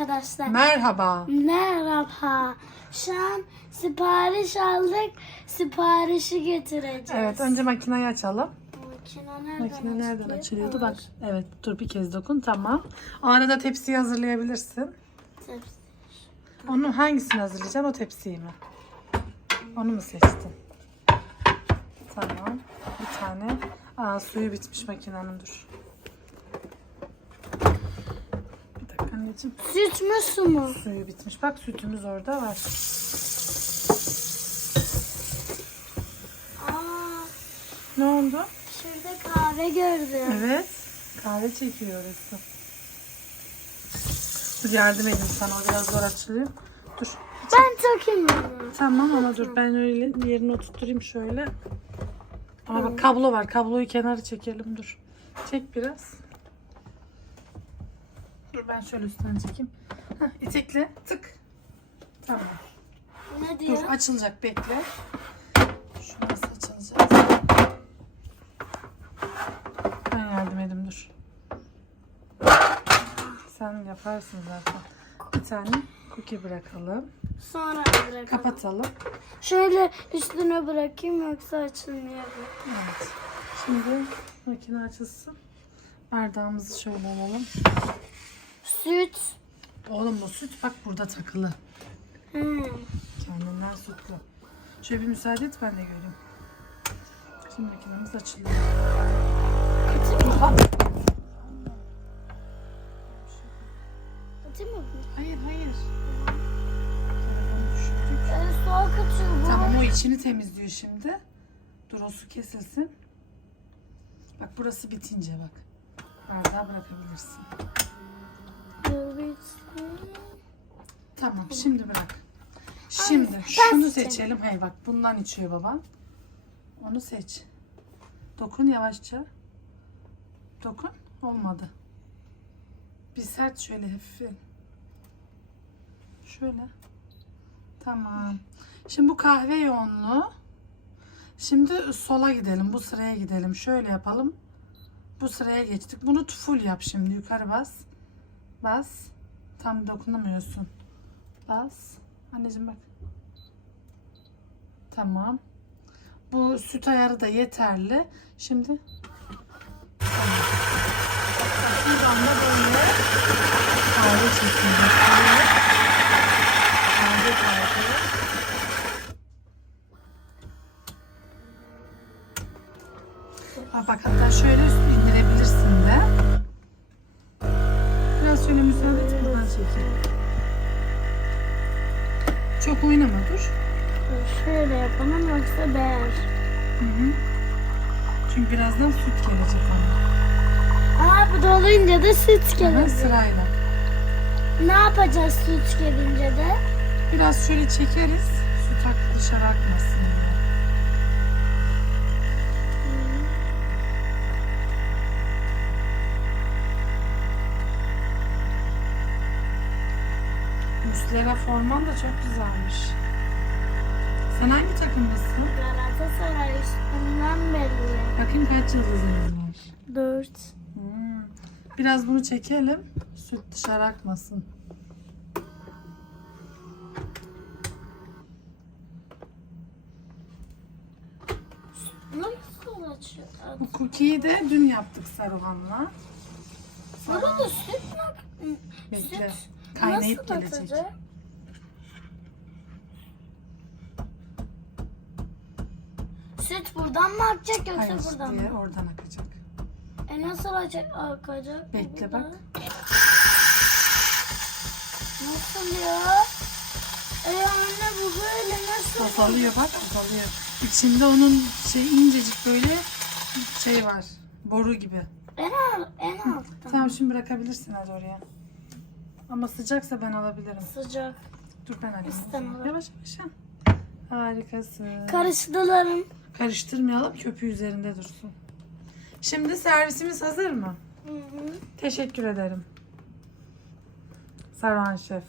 arkadaşlar. Merhaba. Merhaba. Şu an sipariş aldık. Siparişi getireceğiz. Evet önce makineyi açalım. Makine nereden Makine nereden açılıyor? açılıyordu? Bak evet dur bir kez dokun tamam. O arada tepsiyi hazırlayabilirsin. Tepsi. Onu hangisini hazırlayacaksın o tepsiyi mi? Onu mu seçtin? Tamam. Bir tane. Aa suyu bitmiş makinenin dur. Bir dakika anneciğim. Süt mü su mu? Suyu bitmiş. Bak sütümüz orada var. Aa, Ne oldu? şurada kahve gördüm. Evet. Kahve çekiyor orası. Dur yardım edeyim sana. O biraz zor açılıyor. Dur. Ben takayım bunu. Tamam ama dur ben öyle yerine oturtturayım şöyle. Ama bak kablo var. Kabloyu kenara çekelim dur. Çek biraz. Dur ben şöyle üstten çekeyim. Heh, itekle tık. Tamam. Ne Dur diyor? açılacak bekle. Şu nasıl açılacak? Ben yardım edeyim dur. Sen yaparsın zaten. Bir tane cookie bırakalım. Sonra bırakalım. Kapatalım. Şöyle üstüne bırakayım yoksa açılmıyor. bu. Evet. Şimdi makine açılsın. Bardağımızı şöyle alalım. Süt. Oğlum bu süt bak burada takılı. Hmm. Kendinden sütlü. Şöyle bir müsaade et ben de göreyim. Şimdi makinemiz açılıyor. Katı mı? Bu? Hayır hayır. Telefonu düşürdük. Su akıtıyor bu. Tamam o içini temizliyor şimdi. Dur o su kesilsin. Bak burası bitince bak. Bardağı bırakabilirsin. Tamam şimdi bırak. Şimdi ben şunu seçelim. Hey bak bundan içiyor baban. Onu seç. Dokun yavaşça. Dokun. Olmadı. Bir sert şöyle hafif. Şöyle. Tamam. Şimdi bu kahve yoğunluğu. Şimdi sola gidelim. Bu sıraya gidelim. Şöyle yapalım. Bu sıraya geçtik. Bunu full yap şimdi. Yukarı bas. Bas. Tam dokunamıyorsun. Bas. Anneciğim bak. Tamam. Bu süt ayarı da yeterli. Şimdi Buradan da böyle kahve çekilecek. Kahve kahve. Ha, bak hatta şöyle indirebilirsin de. Çekeyim. Çok oynama dur. Şöyle yapalım yoksa değer. Hı hı. Çünkü birazdan süt gelecek ona. Aa bu dolunca da süt Aha, gelir. sırayla. Ne yapacağız süt gelince de? Biraz şöyle çekeriz. Süt hakkı dışarı akmasın Muslera forman da çok güzelmiş. Sen hangi takımdasın? Galatasaray üstünden belli. Bakayım kaç yıldızınız var. Dört. Hmm. Biraz bunu çekelim. Süt dışarı akmasın. Nasıl açıyor? Bu cookie'yi de dün yaptık Saruhan'la. Burada süt mü? Bekle. Süt Kaynayıp nasıl gelecek. atacak? Süt buradan mı akacak yoksa Hayır buradan mı? oradan akacak. E nasıl acak, akacak? bu Bekle buradan? bak. Nasıl ya? E anne bu böyle nasıl? Azalıyor bak azalıyor. İçinde onun şey incecik böyle şey var. Boru gibi. En, al, en altta. Tamam şimdi bırakabilirsin hadi oraya. Ama sıcaksa ben alabilirim. Sıcak. Dur ben alayım. İstemem. Yavaş yavaş. ha. Harikasın. Karıştırlarım. Karıştırmayalım köpüğü üzerinde dursun. Şimdi servisimiz hazır mı? Hı hı. Teşekkür ederim. Saruhan Şef.